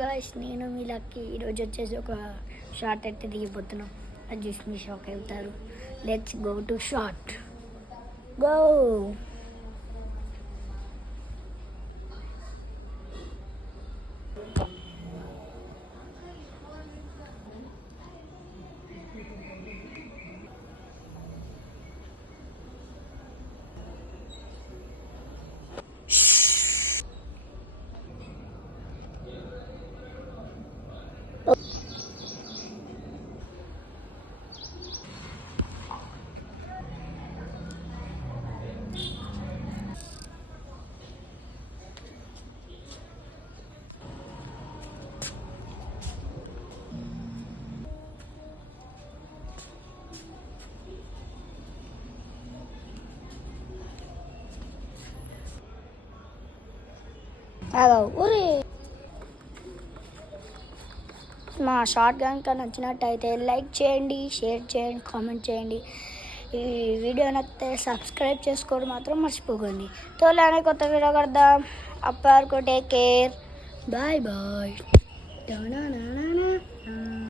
Guys, నేను మీ lucky. ఈరోజు వచ్చేసి ఒక షార్ట్ అయితే దిగిపోతున్నాం. అది చూసి మీ షాక్ అవుతారు. Let's go to short. Go. మా షార్ట్ కనుక నచ్చినట్టయితే లైక్ చేయండి, షేర్ చేయండి, కామెంట్ చేయండి. ఈ వీడియో నచ్చితే సబ్స్క్రైబ్ చేసుకోవడం మాత్రం మర్చిపోకండి. తోలానే కొత్త వీడియో కడదాం. అప్పటి వరకు టేక్ కేర్. Bye bye.